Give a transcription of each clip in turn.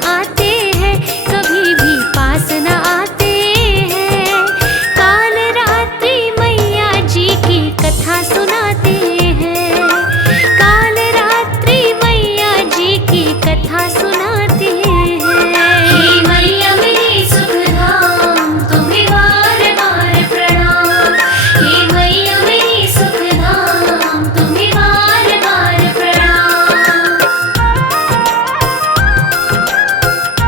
आते हैं, कभी भी पास न आते हैं। काल रात्रि मैया जी की कथा सुनाते हैं, काल रात्रि मैया जी की कथा सुनाते हैं। हे मैया मेरी सुखधाम, तुम्हें बार बार प्रणाम। हे मैया मेरी सुखधाम, तुम्हें बार बार प्रणाम।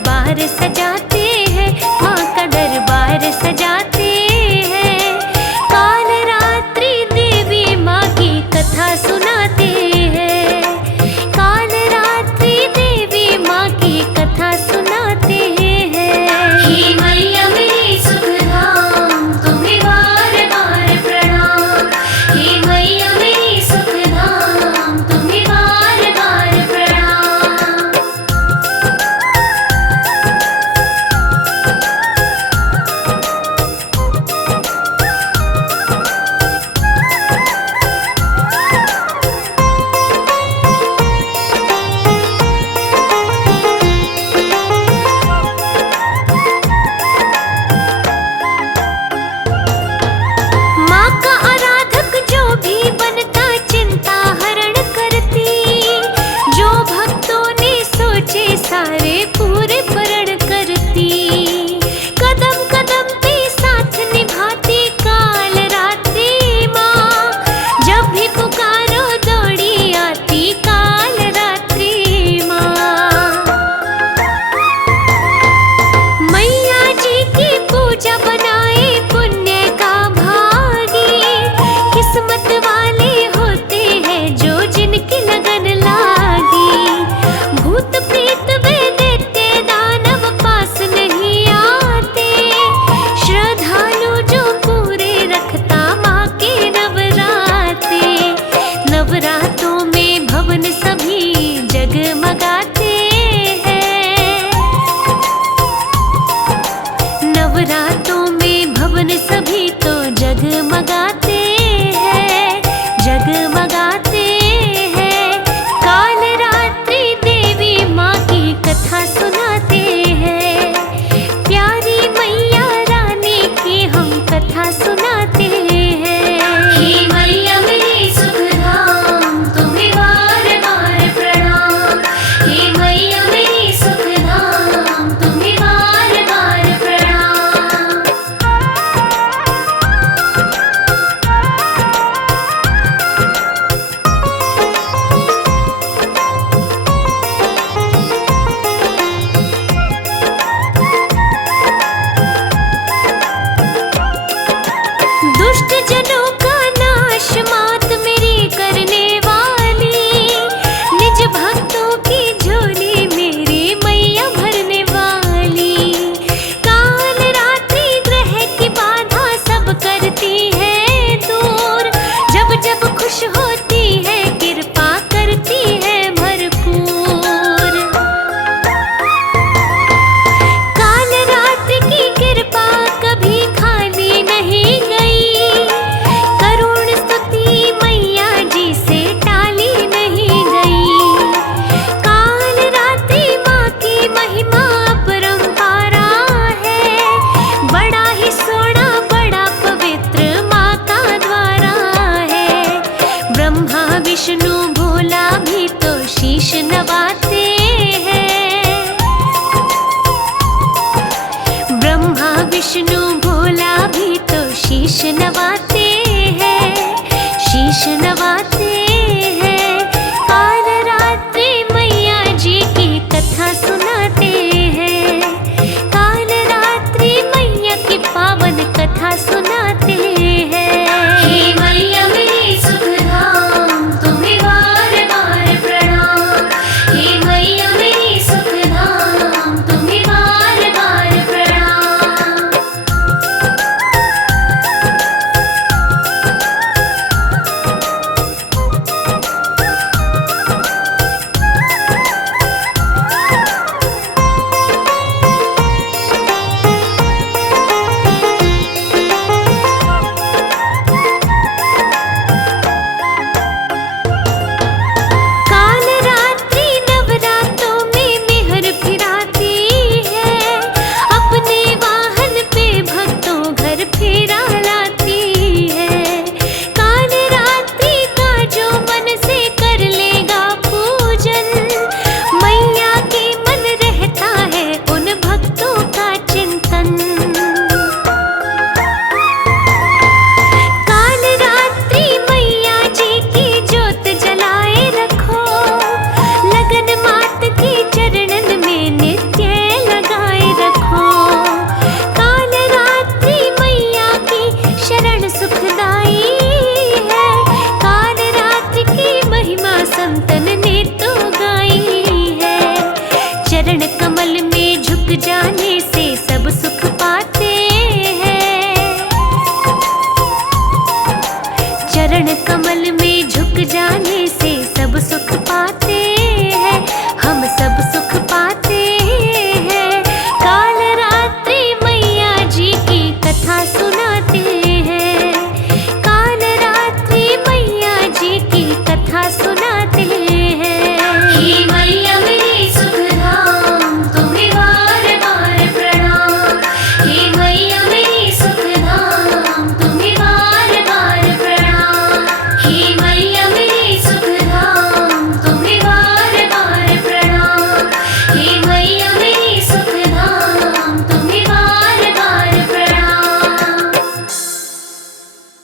दरबार सजाते हैं, माँ का दरबार सजाते हैं। काल रात्रि देवी माँ की कथा सुनाते हैं, काल रात्रि देवी माँ की कथा सुनाते हैं। हे मैया मेरी सुखधाम, तुम्हें बार बार प्रणाम। हे मैया मेरी सुखधाम, तुम्हें बार बार प्रणाम। माँ का आराधक जो भी बनता चिंता हरण करती, जो भक्तों ने सोचे सारे पूरे पूर्ण करती। कदम कदम पे साथ निभाती काल रात्रि माँ, जब भी पुकारो दौड़ी आती काल रात्रि माँ। मैया जी की पूजा बनाए पुण्य का भागी, किस्मत वाले होते हैं जो जिनकी लगन लागी। भूत प्रेत वे दैत्य दानव पास नहीं आते, श्रद्धालु जो पूरे रखता माँ के नवराते। नवरातों में भवन सभी जगमगाते हैं, नवरातों में भवन सभी तो जगमगाते हैं, जगमगाते हैं। काल रात्रि देवी माँ की कथा सुनाते हैं, प्यारी मैया रानी की हम कथा सुनाते हैं। हे मैया मेरी सुखधाम, तुम्हें बार बार प्रणाम। हे मैया मेरी सुखधाम, तुम्हें बार बार प्रणाम। दुष्ट जनों का नाश मात मेरी करने वाली, निज भक्तों की झोली मेरी मैया भरने वाली। काल रात्रि ग्रह की बाधा सब करती है दूर, जब जब खुश होती है कृपा करती है भरपूर। काल रात्रि की कृपा कभी खाली नहीं गई, करुण स्तुति मैया जी से टाली नहीं गई। काल रात्रि माँ की महिमा अपरंपारा है, बड़ा ही सोना बड़ा पवित्र माँ का द्वारा है। ब्रह्मा विष्णु भोला भी तो शीश नवाते हैं, ब्रह्मा विष्णु भोला भी तो शीश नवाते हैं, शीश नवाते